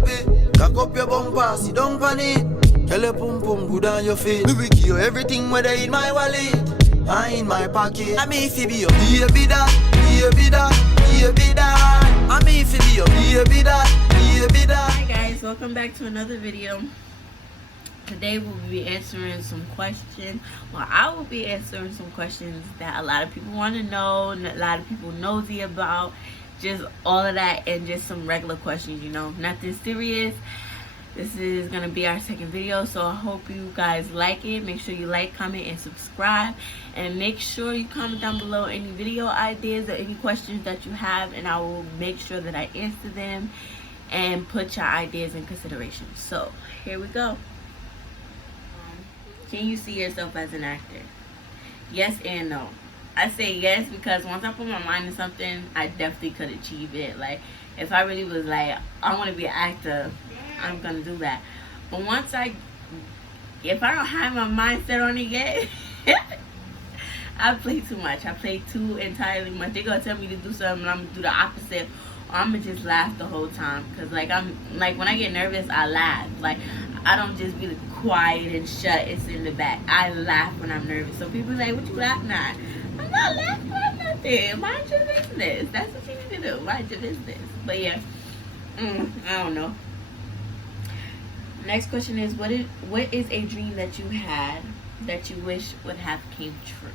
baby. Cock up your bumper, sit down on it. Tell your pum pum good on your feet. Me will give you everything whether in my wallet or in my pocket. I mean if you be your baby that, baby that, baby that. I mean if you be your baby that, baby that. Hi guys, welcome back to another video. Today we'll be answering some questions. Well, I will be answering some questions that a lot of people want to know, and a lot of people nosy about. Just all of that, and just some regular questions, you know, nothing serious. This is gonna be our second video, so I hope you guys like it. Make sure you like, comment, and subscribe, and make sure you comment down below any video ideas or any questions that you have, and I will make sure that I answer them and put your ideas in consideration. So here we go. Can you see yourself as an actor? Yes and no. I say yes because once I put my mind to something, I definitely could achieve it. Like, if I really was like, I want to be an actor, I'm going to do that. But if I don't have my mindset on it yet, I play too much. I play too entirely much. They're going to tell me to do something and I'm going to do the opposite. Or I'm going to just laugh the whole time. Because, when I get nervous, I laugh. Like, I don't just be quiet and shut and sit in the back. I laugh when I'm nervous. So people like, what you laughing at? I'm not laughing at nothing. Mind your business. That's what you need to do. Mind your business. But yeah, I don't know. Next question is, what is a dream that you had that you wish would have came true?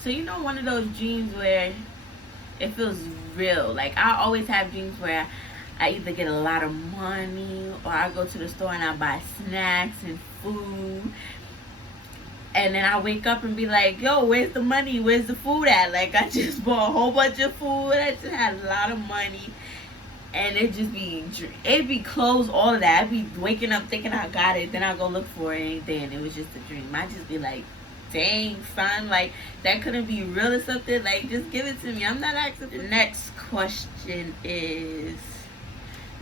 So, you know, one of those dreams where it feels real. Like, I always have dreams where I either get a lot of money or I go to the store and I buy snacks and food. And then I wake up and be like, yo, where's the money? Where's the food at? Like, I just bought a whole bunch of food. I just had a lot of money. And it'd be closed, all of that. I'd be waking up thinking I got it. Then I go look for it. And then it was just a dream. I'd just be like, dang, son. Like, that couldn't be real or something. Like, just give it to me. I'm not asking for. The next question is,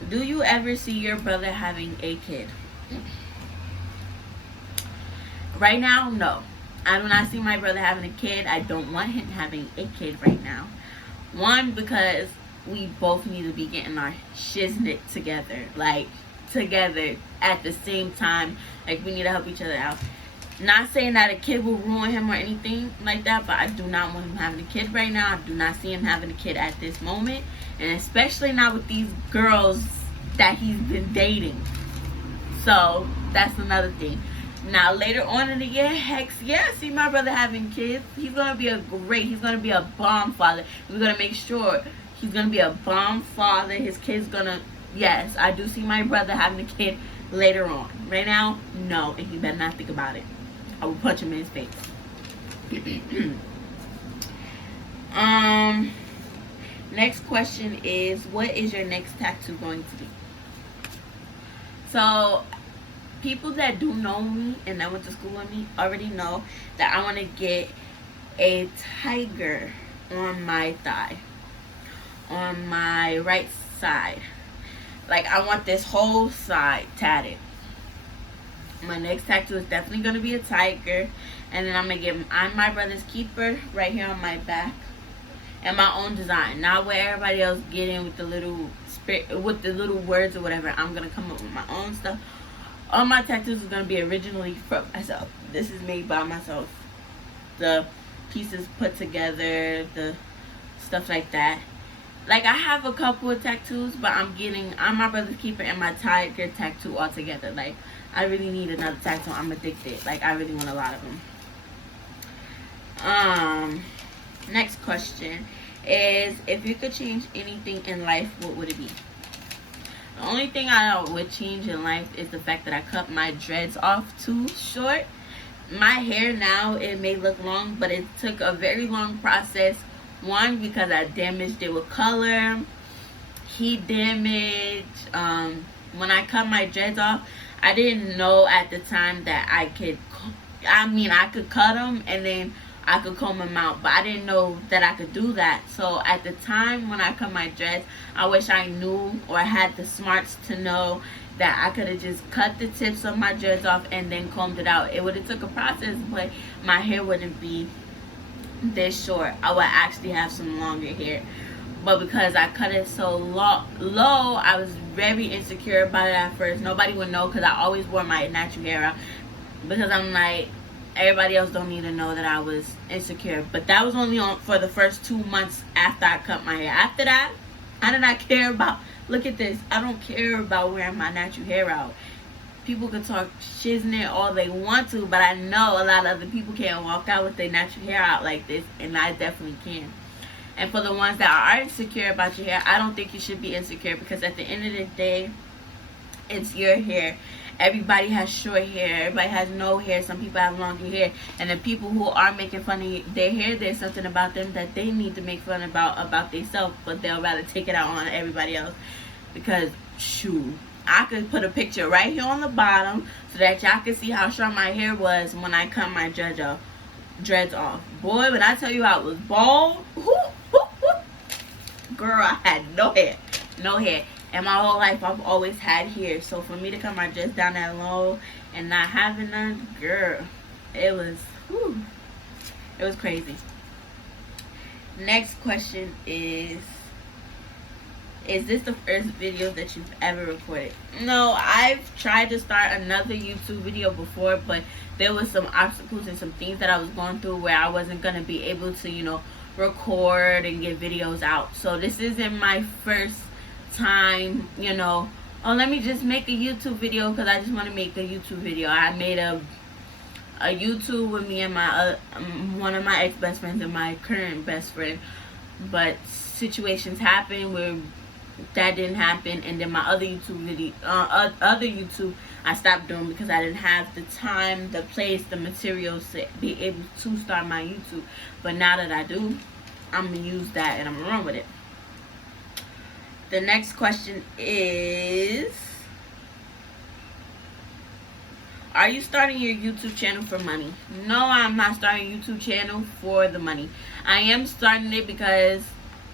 do you ever see your brother having a kid? Right now, no. I do not see my brother having a kid. I don't want him having a kid right now. One, because we both need to be getting our shiznit together. Like, together at the same time. Like, we need to help each other out. Not saying that a kid will ruin him or anything like that, but I do not want him having a kid right now. I do not see him having a kid at this moment. And especially not with these girls that he's been dating. So, that's another thing. Now, later on in the year, heck yeah, I see my brother having kids. He's going to be he's going to be a bomb father. We're going to make sure he's going to be a bomb father. His kid's going to, yes, I do see my brother having a kid later on. Right now, no, and he better not think about it. I will punch him in his face. Next question is, what is your next tattoo going to be? So, people that do know me and that went to school with me already know that I want to get a tiger on my thigh, on my right side. Like, I want this whole side tatted. My next tattoo is definitely going to be a tiger, and then I'm going to get I'm my brother's keeper right here on my back, and my own design, not what everybody else get in with the little words or whatever. I'm going to come up with my own stuff. All my tattoos is going to be originally from myself. This is made by myself. The pieces put together, the stuff like that. Like, I have a couple of tattoos, but I'm my brother's keeper and my tiger tattoo all together. Like, I really need another tattoo. I'm addicted. Like, I really want a lot of them. Next question is, if you could change anything in life, what would it be? The only thing I would change in life is the fact that I cut my dreads off too short. My hair now, it may look long, but it took a very long process. One, because I damaged it with color, heat damage. When I cut my dreads off, I didn't know at the time that I could cut them and then I could comb them out, but I didn't know that I could do that. So at the time when I cut my dreads, I wish I knew or had the smarts to know that I could have just cut the tips of my dreads off and then combed it out. It would have took a process, but my hair wouldn't be this short. I would actually have some longer hair. but because I cut it so low, I was very insecure about it at first. Nobody would know because I always wore my natural hair out, because I'm like, everybody else don't need to know that I was insecure. But that was only for the first 2 months after I cut my hair. After that, I did not care about, look at this, I don't care about wearing my natural hair out. People can talk shiznit all they want to, but I know a lot of other people can't walk out with their natural hair out like this, and I definitely can. And for the ones that are insecure about your hair, I don't think you should be insecure, because at the end of the day, it's your hair. Everybody has short hair, everybody has no hair, some people have longer hair, and the people who are making fun of their hair, there's something about them that they need to make fun about themselves, but they'll rather take it out on everybody else. Because shoot, I could put a picture right here on the bottom so that y'all can see how short my hair was when I cut my dreads off. Boy, when I tell you I was bald, girl, I had no hair. And my whole life I've always had hair, so for me to cut my dreads down that low and not having none, girl, it was crazy. Next question is this the first video that you've ever recorded? No, I've tried to start another YouTube video before, but there was some obstacles and some things that I was going through where I wasn't going to be able to, record and get videos out. So this isn't my first time, oh, let me just make a YouTube video because I just want to make a YouTube video. I made a YouTube with me and my one of my ex-best friends and my current best friend, but situations happened where that didn't happen, and then my other YouTube I stopped doing because I didn't have the time, the place, the materials to be able to start my YouTube. But now that I do, I'm gonna use that and I'm gonna run with it. The next question is, are you starting your YouTube channel for money? No, I'm not starting a YouTube channel for the money. I am starting it because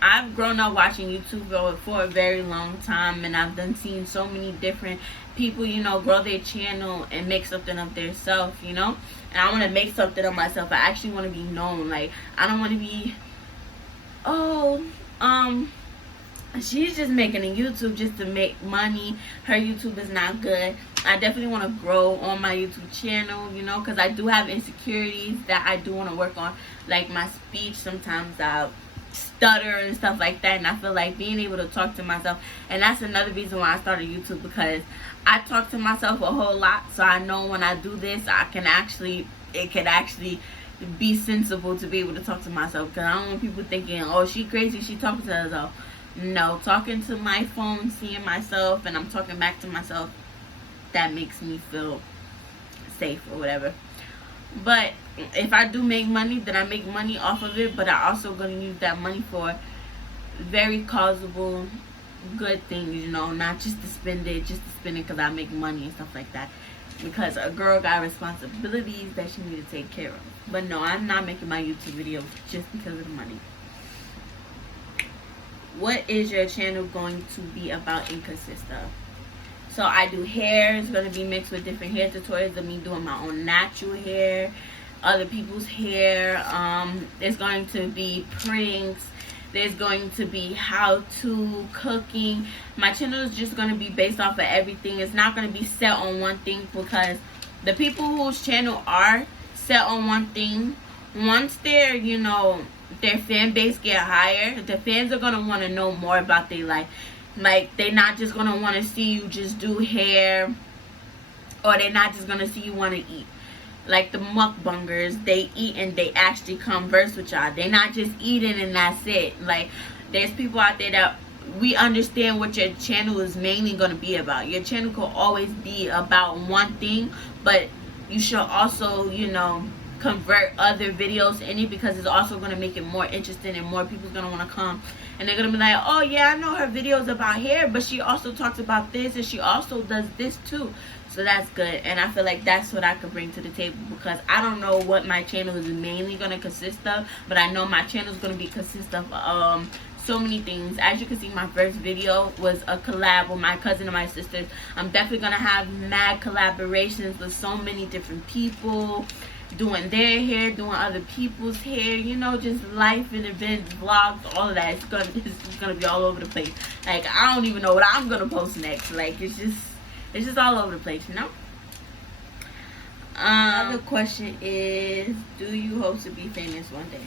I've grown up watching YouTube for a very long time, and I've seen so many different people, grow their channel and make something of themselves, and I want to make something of myself. I actually want to be known. Like, I don't want to be, she's just making a YouTube just to make money. Her YouTube is not good. I definitely want to grow on my YouTube channel, because I do have insecurities that I do want to work on, like my speech. Sometimes I stutter and stuff like that, and I feel like being able to talk to myself, and that's another reason why I started YouTube, because I talk to myself a whole lot. So I know when I do this, it can actually be sensible to be able to talk to myself, because I don't want people thinking, oh, she crazy, she talking to herself. No, talking to my phone, seeing myself, and I'm talking back to myself, that makes me feel safe or whatever. But if I do make money, then I make money off of it, but I also going to use that money for very causable, good things, not just to spend it because I make money and stuff like that. Because a girl got responsibilities that she need to take care of. But no, I'm not making my YouTube videos just because of the money. What is your channel going to be about and consist of? So I do hair. It's going to be mixed with different hair tutorials of me doing my own natural hair, other people's hair. There's going to be pranks. There's going to be how-to, cooking. My channel is just going to be based off of everything. It's not going to be set on one thing, because the people whose channel are set on one thing, once their, their fan base get higher, the fans are going to want to know more about their life. Like, they're not just going to want to see you just do hair, or they're not just going to see you want to eat. Like the mukbangers, they eat and they actually converse with y'all. They're not just eating and that's it. Like, there's people out there that we understand what your channel is mainly going to be about. Your channel could always be about one thing, but you should also, convert other videos in it, because it's also going to make it more interesting and more people's going to want to come, and they're going to be like, oh yeah, I know her videos about hair, but she also talks about this and she also does this too. So that's good, and I feel like that's what I could bring to the table, because I don't know what my channel is mainly going to consist of, but I know my channel is going to consist of so many things. As you can see, my first video was a collab with my cousin and my sisters. I'm definitely going to have mad collaborations with so many different people, doing their hair, doing other people's hair, you know, just life and events, vlogs, all of that. It's gonna be all over the place. Like, I don't even know what I'm gonna post next. Like, it's just all over the place, you know. Another question is, do you hope to be famous one day?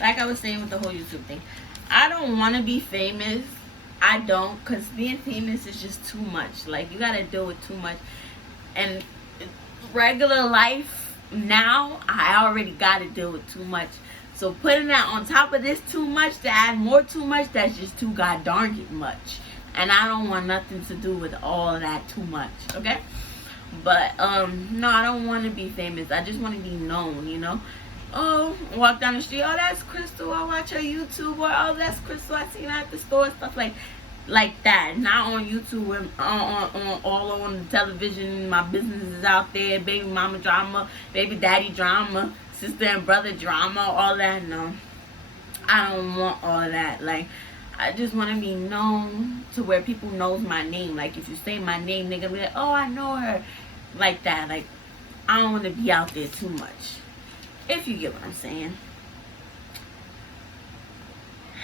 Like I was saying with the whole YouTube thing, I don't want to be famous. I don't, because being famous is just too much. Like, you gotta deal with too much. And regular life now, I already gotta deal with too much. So putting that on top of this too much to add more too much, that's just too god darn it much. And I don't want nothing to do with all of that too much, okay? But no, I don't want to be famous. I just want to be known, you know. Oh, walk down the street, oh, that's Crystal, I watch her YouTube, or oh, that's Crystal, I seen her at the store, stuff like that. Not on YouTube and on all on the television. My business is out there, baby mama drama, baby daddy drama, sister and brother drama, all that. No, I don't want all that. Like, I just want to be known to where people knows my name. Like, if you say my name, they're gonna be like, oh, I know her, like that. Like, I don't want to be out there too much, if you get what I'm saying.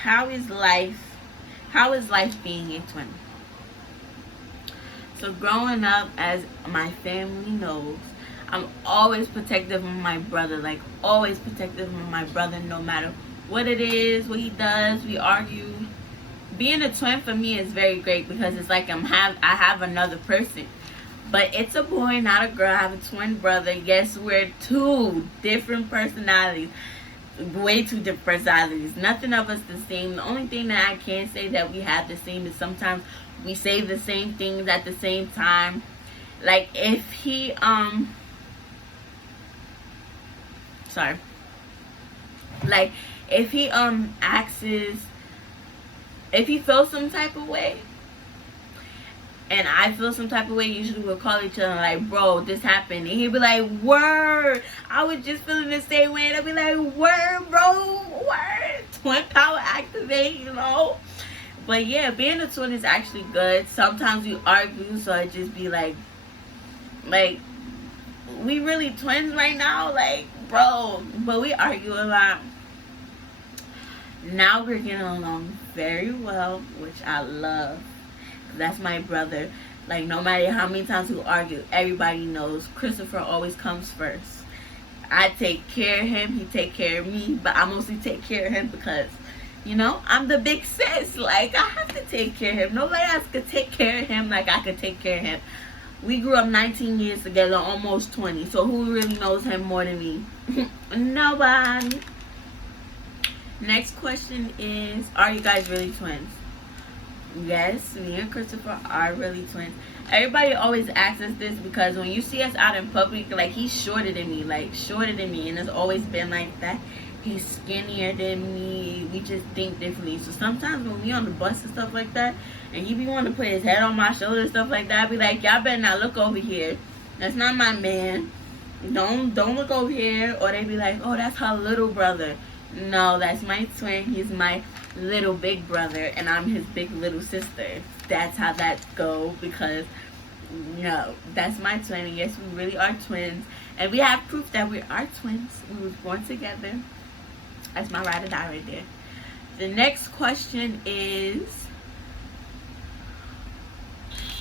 How is life being a twin? So growing up, as my family knows, I'm always protective of my brother. Like, always protective of my brother, no matter what it is, what he does. We argue. Being a twin for me is very great, because it's like I have another person. But it's a boy, not a girl. I have a twin brother. Yes, we're two different personalities. Way two different personalities. Nothing of us the same. The only thing that I can say that we have the same is sometimes we say the same things at the same time. Like, if he like, if he asks, if he feels some type of way and I feel some type of way, usually we'll call each other like, bro, this happened. And he'll be like, word, I was just feeling the same way. And I'll be like, word, bro, word. Twin power activate, you know. But yeah, being a twin is actually good. Sometimes we argue, so it just be like, we really twins right now? Like, bro. But we argue a lot. Now we're getting along very well, which I love. That's my brother. Like, no matter how many times we argue, everybody knows Christopher always comes first. I take care of him, he take care of me, but I mostly take care of him because, you know, I'm the big sis. Like, I have to take care of him. Nobody else could take care of him like I could take care of him. We grew up 19 years together, almost 20. So who really knows him more than me? Nobody. Next question is, are you guys really twins? Yes, me and Christopher are really twins. Everybody always asks us this because when you see us out in public, like, he's shorter than me, and it's always been like that. He's skinnier than me. We just think differently. So sometimes when we on the bus and stuff like that, and he be wanting to put his head on my shoulder and stuff like that, I be like, y'all better not look over here. That's not my man. Don't look over here. Or they be like, oh, that's her little brother. No, that's my twin. He's my little big brother, and I'm his big little sister. That's how that go, because no, that's my twin. And yes, we really are twins, and we have proof that we are twins. We were born together. That's my ride or die right there. The next question is,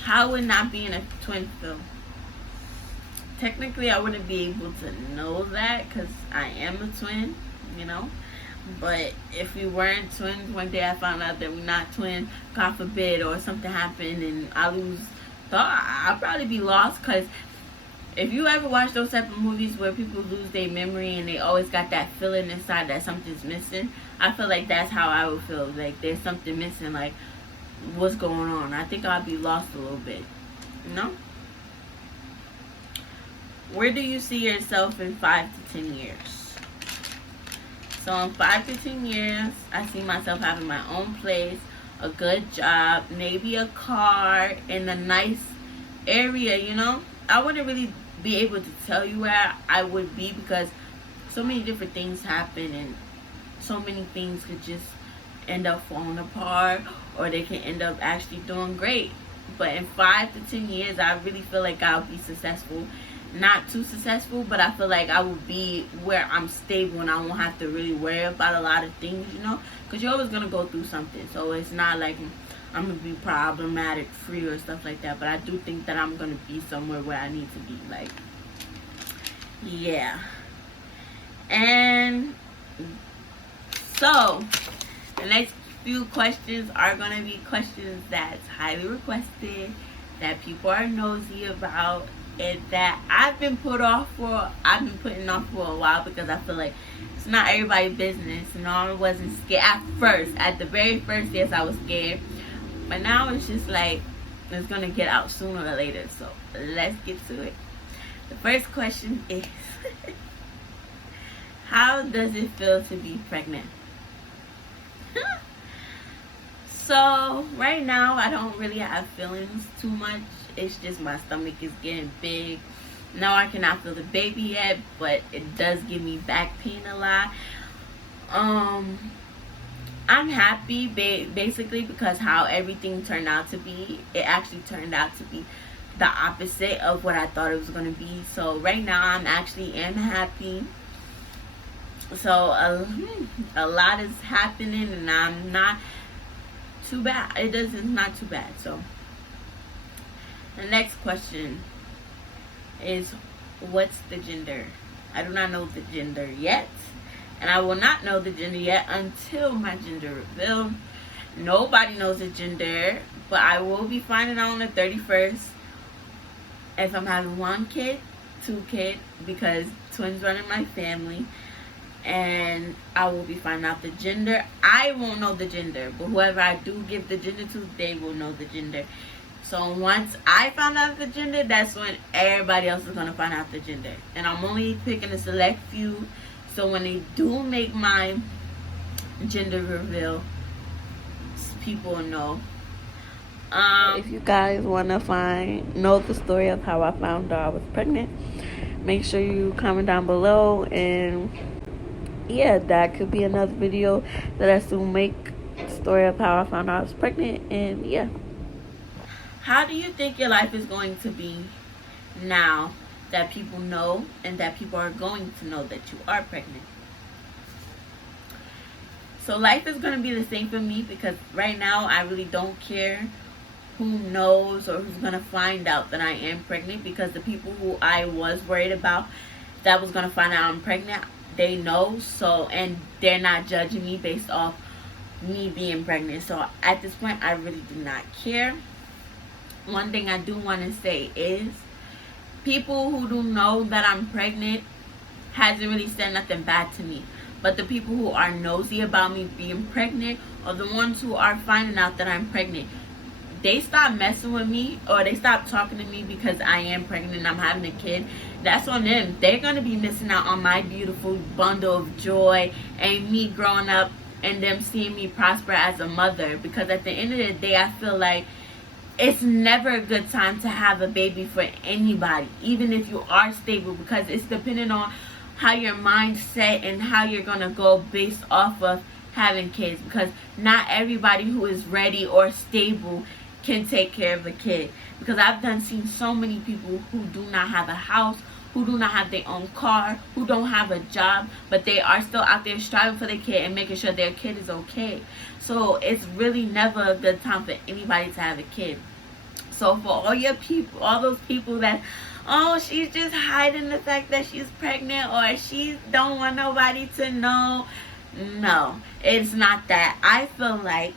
how would not being a twin feel? Technically, I wouldn't be able to know that because I am a twin, you know. But if we weren't twins, one day I found out that we're not twins, God forbid, or something happened and I lose thought, I'll probably be lost. Because if you ever watch those type of movies where people lose their memory and they always got that feeling inside that something's missing, I feel like that's how I would feel. Like, there's something missing, like, what's going on? I think I'll be lost a little bit, you know? Where do you see yourself in 5 to 10 years? So in 5 to 10 years, I see myself having my own place, a good job, maybe a car in a nice area, you know. I wouldn't really be able to tell you where I would be because so many different things happen and so many things could just end up falling apart, or they can end up actually doing great. But in 5 to 10 years, I really feel like I'll be successful not too successful, but I feel like I will be where I'm stable and I won't have to really worry about a lot of things, you know, because you're always going to go through something. So it's not like I'm going to be problematic free or stuff like that, but I do think that I'm going to be somewhere where I need to be. Like, yeah. And so the next few questions are going to be questions that's highly requested, that people are nosy about, and that I've been putting off for a while, because I feel like it's not everybody's business. You know, I wasn't scared at first. At the very first, yes, I was scared, but now it's just like it's gonna get out sooner or later. So let's get to it. The first question is how does it feel to be pregnant? So right now I don't really have feelings too much. It's just my stomach is getting big. Now I cannot feel the baby yet, but it does give me back pain a lot. I'm happy basically because how everything turned out to be. It actually turned out to be the opposite of what I thought it was going to be. So right now I'm actually happy. So a lot is happening and I'm not too bad. It's not too bad. So the next question is, what's the gender? I do not know the gender yet, and I will not know the gender yet until my gender reveal. Nobody knows the gender, but I will be finding out on the 31st if I'm having 1 kid, 2 kids, because twins run in my family, and I will be finding out the gender. I won't know the gender, but whoever I do give the gender to, they will know the gender. So once I find out the gender, that's when everybody else is going to find out the gender. And I'm only picking a select few. So when they do make my gender reveal, people will know. If you guys want to know the story of how I found out I was pregnant, make sure you comment down below. And yeah, that could be another video that I soon make. The story of how I found out I was pregnant. And yeah. How do you think your life is going to be now that people know and that people are going to know that you are pregnant? So life is going to be the same for me, because right now I really don't care who knows or who's going to find out that I am pregnant, because the people who I was worried about that was going to find out I'm pregnant, they know. So, and they're not judging me based off me being pregnant. So at this point I really do not care. One thing I do want to say is, people who do know that I'm pregnant hasn't really said nothing bad to me. But the people who are nosy about me being pregnant, or the ones who are finding out that I'm pregnant, they stop messing with me, or they stop talking to me because I am pregnant and I'm having a kid. That's on them. They're going to be missing out on my beautiful bundle of joy and me growing up and them seeing me prosper as a mother. Because at the end of the day, I feel like it's never a good time to have a baby for anybody, even if you are stable, because it's depending on how your mind's set and how you're going to go based off of having kids. Because not everybody who is ready or stable can take care of a kid. Because I've seen so many people who do not have a house, who do not have their own car, who don't have a job, but they are still out there striving for their kid and making sure their kid is okay. So it's really never a good time for anybody to have a kid. So for all your people, all those people that, oh, she's just hiding the fact that she's pregnant, or she don't want nobody to know. No, it's not that. I feel like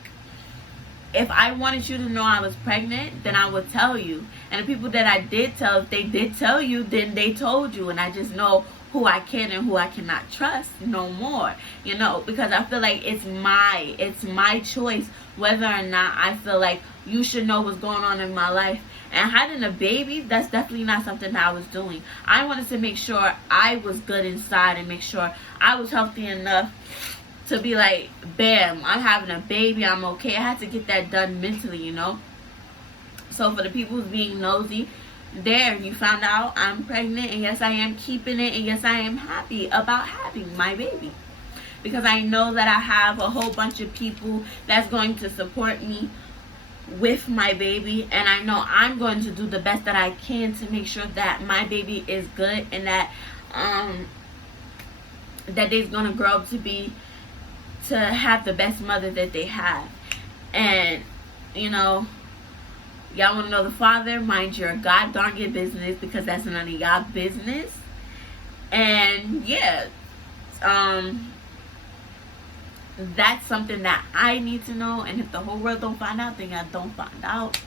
if I wanted you to know I was pregnant, then I would tell you. And the people that I did tell, if they did tell you, then they told you. And I just know who I can and who I cannot trust no more, you know, because I feel like it's my choice whether or not I feel like you should know what's going on in my life. And hiding a baby, that's definitely not something that I was doing. I wanted to make sure I was good inside and make sure I was healthy enough to be like, bam, I'm having a baby, I'm okay. I had to get that done mentally, you know. So for the people who's being nosy, there, you found out I'm pregnant, and yes, I am keeping it, and yes, I am happy about having my baby, because I know that I have a whole bunch of people that's going to support me with my baby, and I know I'm going to do the best that I can to make sure that my baby is good, and that that they're gonna grow up to have the best mother that they have. And you know, y'all want to know the father, mind your god darn your business, because that's none of y'all business. And yeah, that's something that I need to know, and if the whole world don't find out, then I don't find out.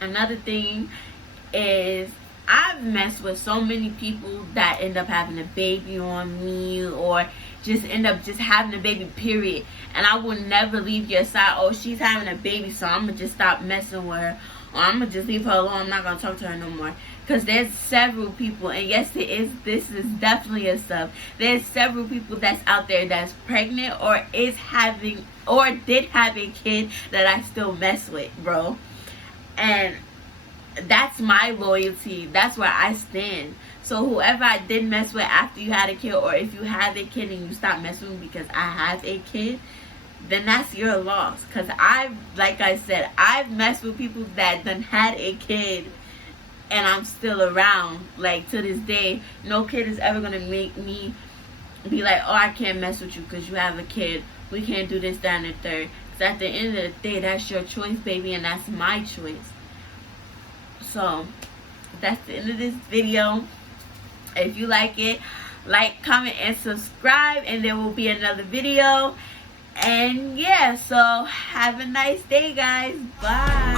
Another thing is, I've messed with so many people that end up having a baby on me, or just end up just having a baby, period. And I will never leave your side. Oh, she's having a baby, so I'm gonna just stop messing with her, or I'm gonna just leave her alone. I'm not gonna talk to her no more. Because there's several people, and yes, this is definitely a sub. There's several people that's out there that's pregnant, or is having, or did have a kid that I still mess with, bro. And that's my loyalty. That's where I stand. So whoever I did mess with after you had a kid, or if you have a kid and you stop messing with me because I have a kid, then that's your loss. Because like I said, I've messed with people that done had a kid, and I'm still around. Like, to this day, no kid is ever going to make me be like, oh, I can't mess with you because you have a kid. We can't do this, that, and the third. Because at the end of the day, that's your choice, baby, and that's my choice. So, that's the end of this video. If you like it, like, comment, and subscribe, and there will be another video. And yeah, so have a nice day, guys. Bye.